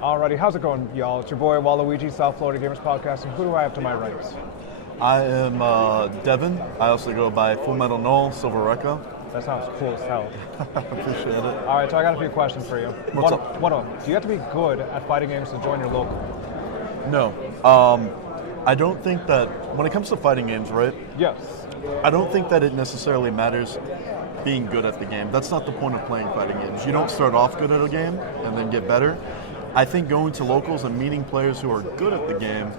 Alrighty, how's it going, y'all? It's your boy Walooiji, South Florida Gamers Podcast, and who do I have to my right? I am Devin. I also go by Full Metal Null, Silver Rekka. That sounds cool as hell. Appreciate it. Alright, so I got a few questions for you. What's up? Do you have to be good at fighting games to join your local? No. I don't think that, when it comes to fighting games, right? Yes. I don't think that it necessarily matters being good at the game. That's not the point of playing fighting games. You don't start off good at a game and then get better. I think going to locals and meeting players who are good at the game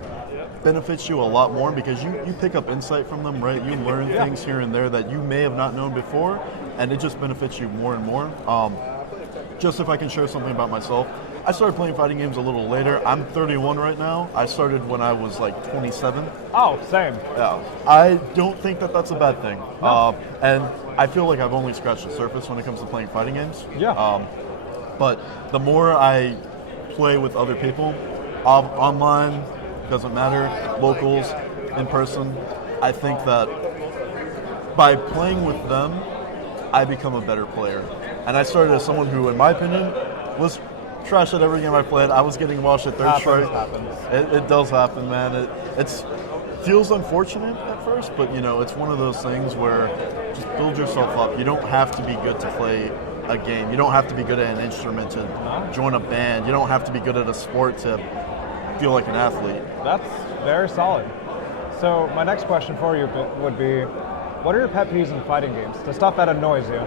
benefits you a lot more because you pick up insight from them, right? You learn things here and there that you may have not known before, and it just benefits you more and more. Just if I can share something about myself, I started playing fighting games a little later. I'm 31 right now. I started when I was like 27. Oh, same. Yeah. I don't think that that's a bad thing. No. And I feel like I've only scratched the surface when it comes to playing fighting games. Yeah. But the more I play with other people, online, doesn't matter, locals, in person, I think that by playing with them, I become a better player. And I started as someone who, in my opinion, was trash at every game I played. I was getting washed at third strike. It does happen, man. It feels unfortunate at first, but it's one of those things where just build yourself up. You don't have to be good to play a game. You don't have to be good at an instrument to join a band. You don't have to be good at a sport to feel like an athlete. That's very solid. So my next question for you would be, what are your pet peeves in fighting games? The stuff that annoys you.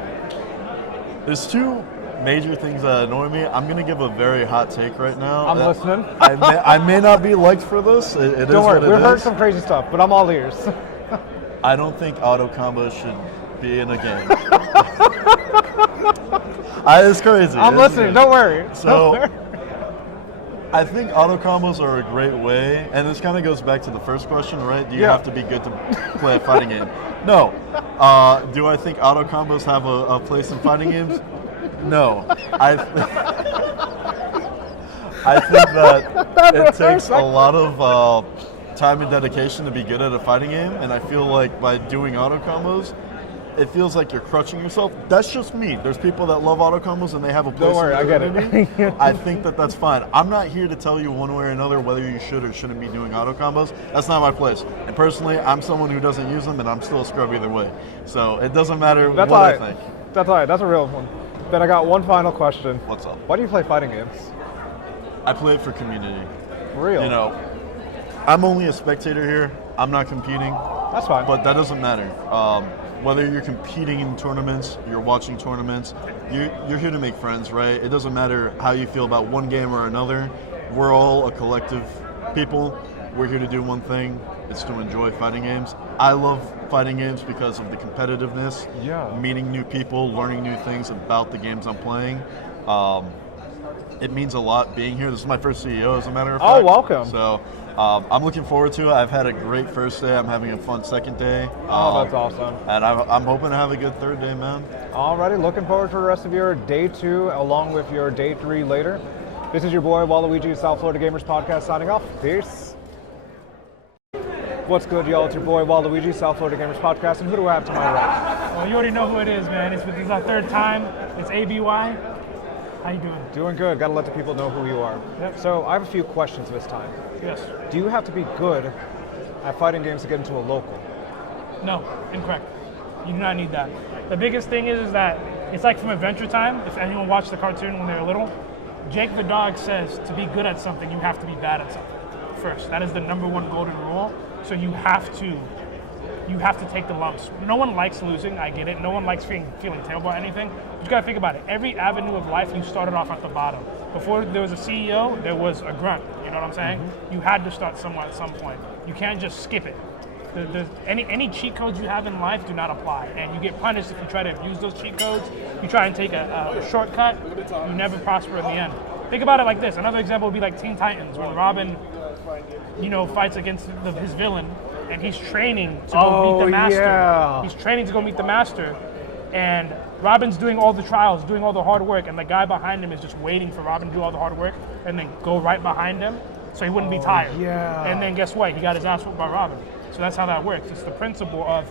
There's two major things that annoy me. I'm going to give a very hot take right now. I'm listening. I may not be liked for this. Don't worry, we've heard some crazy stuff, but I'm all ears. I don't think auto combos should be in a game. It's crazy. I'm listening, don't worry. So, I think auto combos are a great way, and this kind of goes back to the first question, right? Do you have to be good to play a fighting game? No. Do I think auto combos have a place in fighting games? No. I think that it takes a lot of time and dedication to be good at a fighting game, and I feel like by doing auto combos, it feels like you're crushing yourself. That's just me. There's people that love auto combos and they have a place. Don't worry, I get it. I think that that's fine. I'm not here to tell you one way or another whether you should or shouldn't be doing auto combos. That's not my place. And personally, I'm someone who doesn't use them, and I'm still a scrub either way. So it doesn't matter what I think. That's all right. That's a real one. Then I got one final question. What's up? Why do you play fighting games? I play it for community. For real? I'm only a spectator here. I'm not competing. That's fine. But that doesn't matter. Whether you're competing in tournaments, you're watching tournaments, you're here to make friends, right? It doesn't matter how you feel about one game or another. We're all a collective people. We're here to do one thing. It's to enjoy fighting games. I love fighting games because of the competitiveness, meeting new people, learning new things about the games I'm playing. It means a lot being here. This is my first CEO, as a matter of fact. Oh, welcome. So I'm looking forward to it. I've had a great first day. I'm having a fun second day. That's awesome. And I'm hoping to have a good third day, man. Alrighty, looking forward to the rest of your day 2 along with your day 3 later. This is your boy Walooiji, South Florida Gamers Podcast, signing off. Peace. What's good, y'all? It's your boy Walooiji, South Florida Gamers Podcast, and who do I have to my right? Well, you already know who it is, man. It's our third time. It's ABY. How you doing? Doing good. Got to let the people know who you are. Yep. So I have a few questions this time. Yes. Do you have to be good at fighting games to get into a local? No, incorrect. You do not need that. The biggest thing is that it's like from Adventure Time. If anyone watched the cartoon when they were little, Jake the dog says to be good at something, you have to be bad at something first. That is the number one golden rule. So you have to take the lumps. No one likes losing, I get it. No one likes feeling terrible about anything. But you gotta think about it. Every avenue of life, you started off at the bottom. Before there was a CEO, there was a grunt. You know what I'm saying? Mm-hmm. You had to start somewhere at some point. You can't just skip it. Any cheat codes you have in life do not apply. And you get punished if you try to abuse those cheat codes. You try and take a shortcut, you never prosper in the end. Think about it like this. Another example would be like Teen Titans, when Robin fights against his villain, and he's training to go meet the master. Yeah. He's training to go meet the master, and Robin's doing all the trials, doing all the hard work, and the guy behind him is just waiting for Robin to do all the hard work and then go right behind him so he wouldn't be tired. Yeah. And then guess what? He got his ass whooped by Robin. So that's how that works. It's the principle of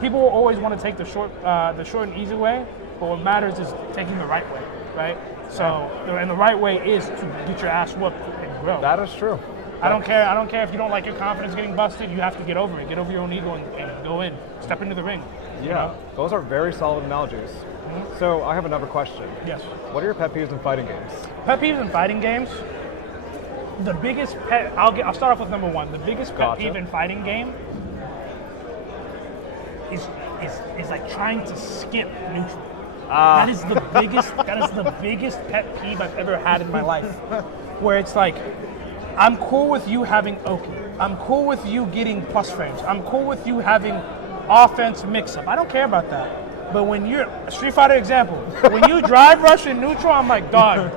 people will always want to take the short and easy way, but what matters is taking the right way, right? So, and the right way is to get your ass whooped and grow. That is true. I don't care if you don't like your confidence getting busted. You have to get over it. Get over your own ego and go in. Step into the ring. Yeah, those are very solid analogies. So I have another question. Yes. What are your pet peeves in fighting games? Pet peeves in fighting games. The biggest pet. I'll start off with number one. The biggest pet peeve in fighting game is like trying to skip neutral. That is the biggest. That is the biggest pet peeve I've ever had in my life. Where it's like, I'm cool with you having Oki. I'm cool with you getting plus frames. I'm cool with you having offense mix-up. I don't care about that. But when you're, Street Fighter example, when you drive rush in neutral, I'm like, dog,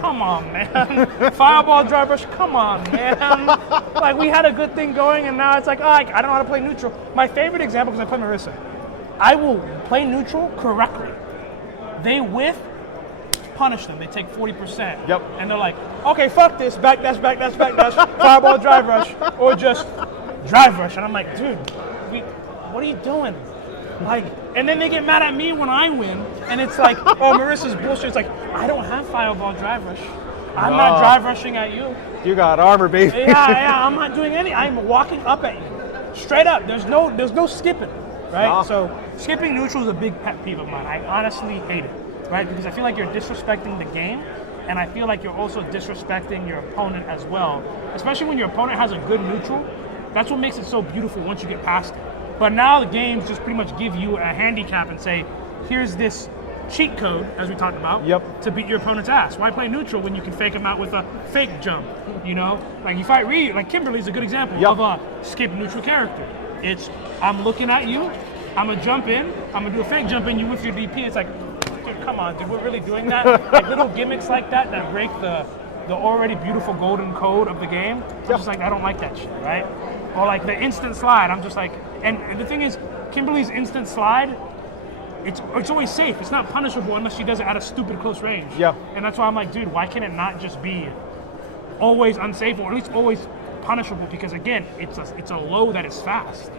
come on, man. Fireball drive rush, come on, man. Like, we had a good thing going, and now it's like, oh, I don't know how to play neutral. My favorite example, because I play Marissa, I will play neutral correctly. They whiff, punish them. They take 40%. Yep. And they're like, okay, fuck this, backdash, fireball drive rush, or just drive rush. And I'm like, dude, what are you doing? Like, and then they get mad at me when I win, and it's like, oh, Marissa's bullshit. It's like, I don't have fireball drive rush. I'm not drive rushing at you. You got armor, baby. Yeah, I'm not doing anything. I'm walking up at you, straight up. There's no skipping, right? Nah. So skipping neutral is a big pet peeve of mine. I honestly hate it, right? Because I feel like you're disrespecting the game, and I feel like you're also disrespecting your opponent as well. Especially when your opponent has a good neutral. That's what makes it so beautiful once you get past it. But now the games just pretty much give you a handicap and say, here's this cheat code, as we talked about, to beat your opponent's ass. Why play neutral when you can fake them out with a fake jump? You know, like you fight Ryu, like Kimberly's a good example of a skip neutral character. It's, I'm looking at you, I'm gonna jump in, I'm gonna do a fake jump in, you with your DP. It's like, dude, come on, dude, we're really doing that? Like little gimmicks like that break the already beautiful golden code of the game. I'm just like, I don't like that shit, right? Or like the instant slide, I'm just like, and the thing is, Kimberly's instant slide, it's always safe. It's not punishable unless she does it at a stupid close range. Yeah. And that's why I'm like, dude, why can it not just be always unsafe, or at least always punishable? Because again, it's a low that is fast.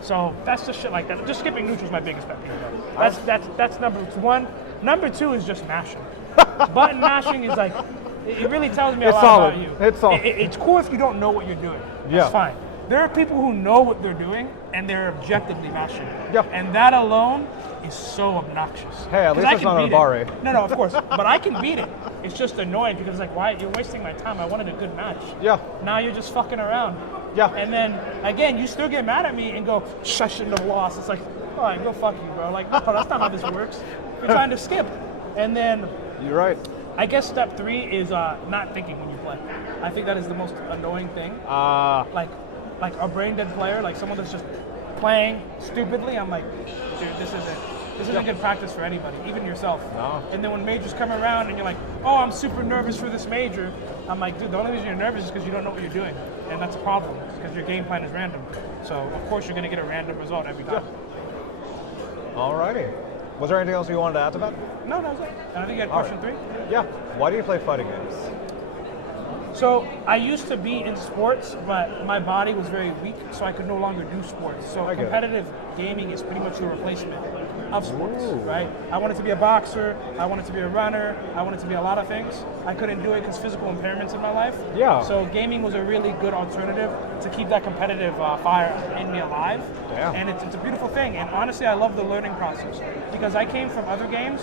So that's just shit like that. Just skipping neutral is my biggest pet peeve. That's number one. Number two is just mashing. Button mashing is like, it really tells me a lot about you. It's solid. It's cool if you don't know what you're doing. That's fine. There are people who know what they're doing and they're objectively mashing. Yep. And that alone is so obnoxious. Hey, at least it's not on a bar rate. No, of course. But I can beat it. It's just annoying because it's like, why? You're wasting my time. I wanted a good match. Yeah. Now you're just fucking around. Yeah. And then, again, you still get mad at me and go, I shouldn't have lost. It's like, all right, go fuck you, bro. Like, no, that's not how this works. You're trying to skip. And then... You're right. I guess step 3 is not thinking when you play. I think that is the most annoying thing. Like a brain dead player, like someone that's just playing stupidly. I'm like, dude, this isn't good practice for anybody, even yourself. No. And then when majors come around and you're like, oh, I'm super nervous for this major. I'm like, dude, the only reason you're nervous is because you don't know what you're doing, and that's a problem because your game plan is random. So of course you're gonna get a random result every time. Alrighty. Was there anything else you wanted to add to that? No, that was it. And I think you had question 3. Yeah. Why do you play fighting games? So I used to be in sports, but my body was very weak, so I could no longer do sports. So competitive gaming is pretty much a replacement of sports, right? I wanted to be a boxer, I wanted to be a runner, I wanted to be a lot of things. I couldn't do it because physical impairments in my life. Yeah. So gaming was a really good alternative to keep that competitive fire in me alive. Damn. And it's a beautiful thing. And honestly, I love the learning process because I came from other games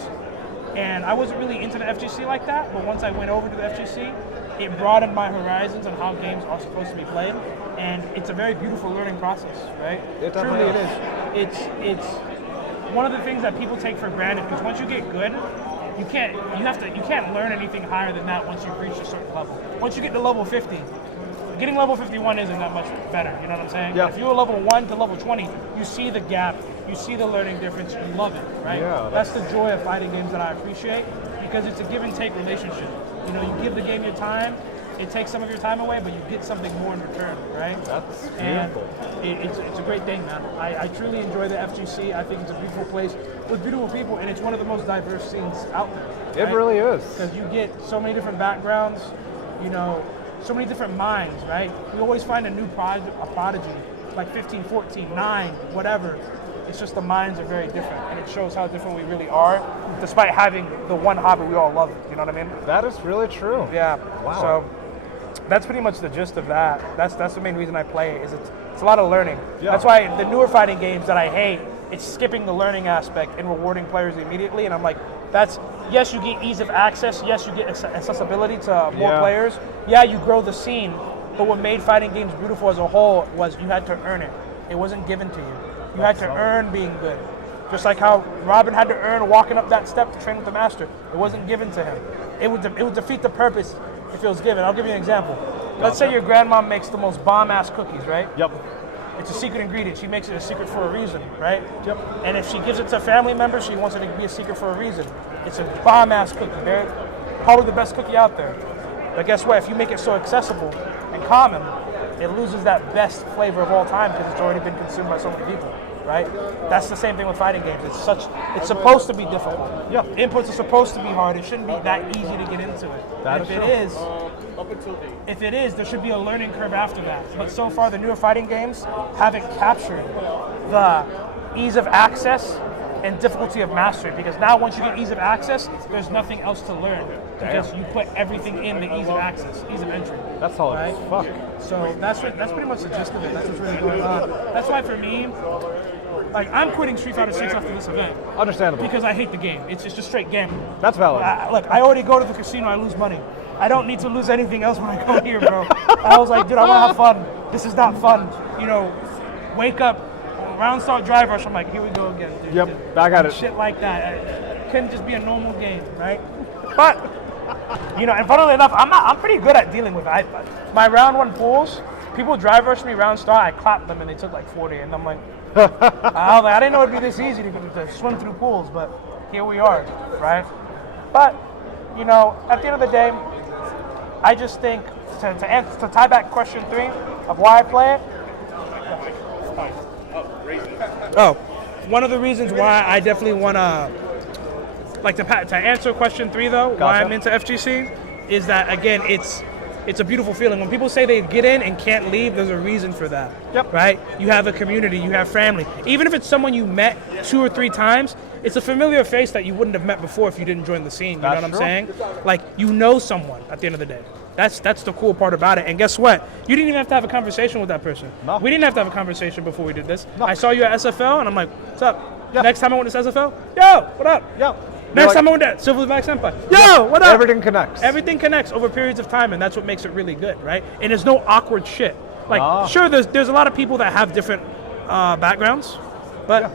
and I wasn't really into the FGC like that, but once I went over to the FGC, it broadened my horizons on how games are supposed to be played, and it's a very beautiful learning process, right? It Truly definitely it is. It's one of the things that people take for granted because once you get good, you can't learn anything higher than that once you've reached a certain level. Once you get to level 50, getting level 51 isn't that much better, you know what I'm saying? Yeah. If you're level 1 to level 20, you see the gap, you see the learning difference, you love it, right? Yeah, that's the joy of fighting games that I appreciate because it's a give and take relationship. You know, you give the game your time, it takes some of your time away, but you get something more in return, right? That's beautiful. beautiful. It's a great thing, man. I truly enjoy the FGC. I think it's a beautiful place with beautiful people, and it's one of the most diverse scenes out there. It really is. Because you get so many different backgrounds, you know, so many different minds, right? We always find a new prodigy, like 15, 14, 9, whatever. It's just the minds are very different, and it shows how different we really are, despite having the one hobby we all love. You know what I mean? That is really true. Yeah. Wow. So that's pretty much the gist of that. That's the main reason I play it. Is it's a lot of learning. Yeah. That's why the newer fighting games that I hate, it's skipping the learning aspect and rewarding players immediately. And I'm like, yes, you get ease of access. Yes, you get accessibility to more players. Yeah, you grow the scene. But what made fighting games beautiful as a whole was you had to earn it. It wasn't given to you. You had to earn being good. Just like how Robin had to earn walking up that step to train with the master. It wasn't given to him. It would defeat the purpose if it was given. I'll give you an example. Let's say your grandma makes the most bomb-ass cookies, right? Yep. It's a secret ingredient. She makes it a secret for a reason, right? Yep. And if she gives it to a family member, she wants it to be a secret for a reason. It's a bomb-ass cookie. Probably the best cookie out there. But guess what? If you make it so accessible and common, it loses that best flavor of all time because it's already been consumed by so many people, right? That's the same thing with fighting games. It's supposed to be difficult. Yeah. Inputs are supposed to be hard. It shouldn't be that easy to get into it. That If it is, there should be a learning curve after that. But so far, the newer fighting games haven't captured the ease of access and difficulty of mastery, because now once you get ease of access, there's nothing else to learn because you put everything in the ease of access, ease of entry. That's solid right? as fuck. So that's pretty much the gist of it. That's what's really going on. That's why for me, like, I'm quitting Street Fighter 6 after this event Understandable. because I hate the game. It's just straight gambling. That's valid. Look, I already go to the casino, I lose money. I don't need to lose anything else when I go here, bro. I was like, dude, I want to have fun. This is not fun. You know, wake up, round start drive rush. I'm like, here we go again, dude. Yep, back at it. Shit like that. It couldn't just be a normal game, right? But, you know, and funnily enough, I'm pretty good at dealing with it. My round one pools, people drive rush me round start, I clapped them and they took like 40, and I'm like, I didn't know it'd be this easy to swim through pools, but here we are, right? But, you know, at the end of the day, I just think, to tie back question 3 of why I play it, one of the reasons why I definitely want to, like, to answer question 3 though, why I'm into FGC, is that, again, it's a beautiful feeling. When people say they get in and can't leave, there's a reason for that. Yep. Right? You have a community, you have family. Even if it's someone you met 2 or 3 times, it's a familiar face that you wouldn't have met before if you didn't join the scene. You know what I'm saying? Like, you know someone at the end of the day. That's the cool part about it. And guess what? You didn't even have to have a conversation with that person. No. We didn't have to have a conversation before we did this. No. I saw you at SFL, and I'm like, what's up? Yeah. Next time I went to SFL, yo, what up? Yo. Next time I went to Silverback Senpai, yo, what up? Everything connects. Everything connects over periods of time, and that's what makes it really good, right? And there's no awkward shit. Like, sure, there's a lot of people that have different backgrounds, but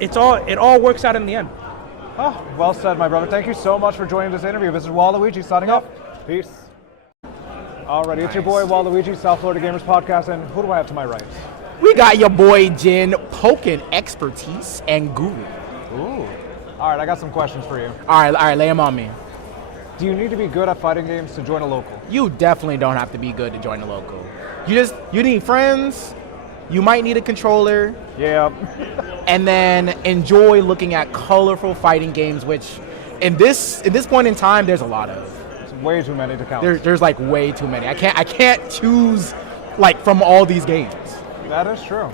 it all works out in the end. Oh, well said, my brother. Thank you so much for joining this interview. This is Walooiji signing off. Peace. Alrighty, it's your boy Walooiji, South Florida Gamers Podcast, and who do I have to my right? We got your boy Jin, Pokken expertise and guru. Ooh. Alright, I got some questions for you. All right, lay them on me. Do you need to be good at fighting games to join a local? You definitely don't have to be good to join a local. You need friends. You might need a controller. Yeah. And then enjoy looking at colorful fighting games, which in this point in time, there's a lot of. It's way too many to count. There's like way too many. I can't choose like from all these games. That is true.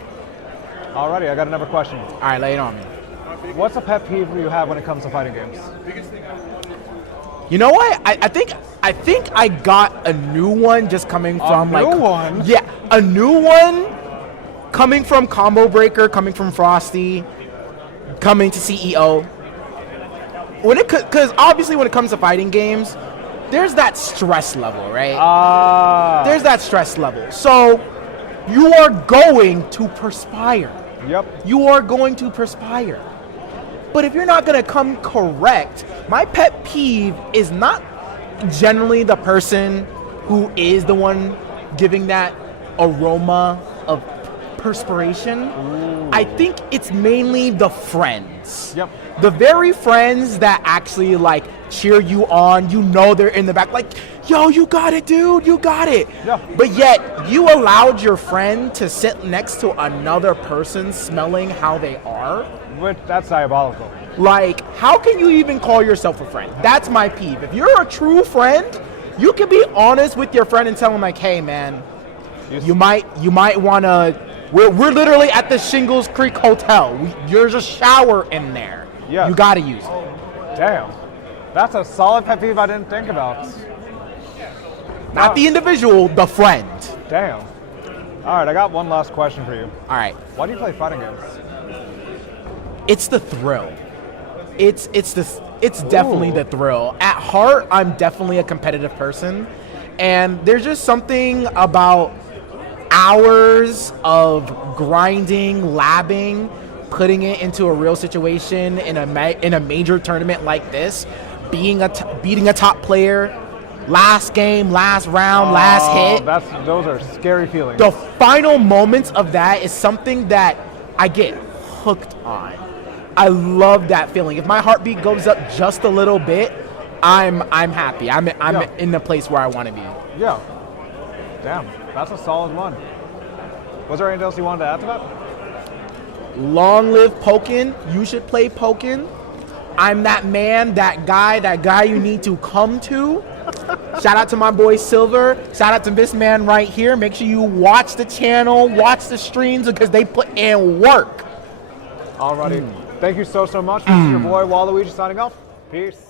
Alrighty, I got another question. All right, lay it on me. What's a pet peeve you have when it comes to fighting games? You know what? I think I got a new one just coming from a new one? Yeah, a new one coming from Combo Breaker, coming from Frosty, coming to CEO. Because obviously when it comes to fighting games, there's that stress level, right? There's that stress level. So you are going to perspire. Yep. You are going to perspire. But if you're not going to come correct, my pet peeve is not generally the person who is the one giving that aroma of perspiration. Ooh. I think it's mainly the friends. Yep. The very friends that actually like cheer you on, you know they're in the back like, yo, you got it, dude, you got it. Yeah. But yet you allowed your friend to sit next to another person smelling how they are. Which, that's diabolical. Like, how can you even call yourself a friend? That's my peeve. If you're a true friend, you can be honest with your friend and tell him like, hey man, you might want to We're literally at the Shingles Creek Hotel. There's a shower in there. Yes. You gotta use it. Damn. That's a solid pet peeve I didn't think about. Not the individual, the friend. Damn. All right, I got one last question for you. All right. Why do you play fighting games? It's the thrill. It's definitely the thrill. At heart, I'm definitely a competitive person, and there's just something about hours of grinding, labbing, putting it into a real situation in a major tournament like this, beating a top player, last game, last round, last hit. Those are scary feelings. The final moments of that is something that I get hooked on. I love that feeling. If my heartbeat goes up just a little bit, I'm happy. I'm in the place where I want to be. Yeah. Damn, that's a solid one. Was there anything else you wanted to add to that? Long live Pokken. You should play Pokken. I'm that man, that guy you need to come to. Shout out to my boy Silver. Shout out to this man right here. Make sure you watch the channel, watch the streams, because they put in work. Alrighty. Thank you so much. This is your boy Walooiji signing off. Peace.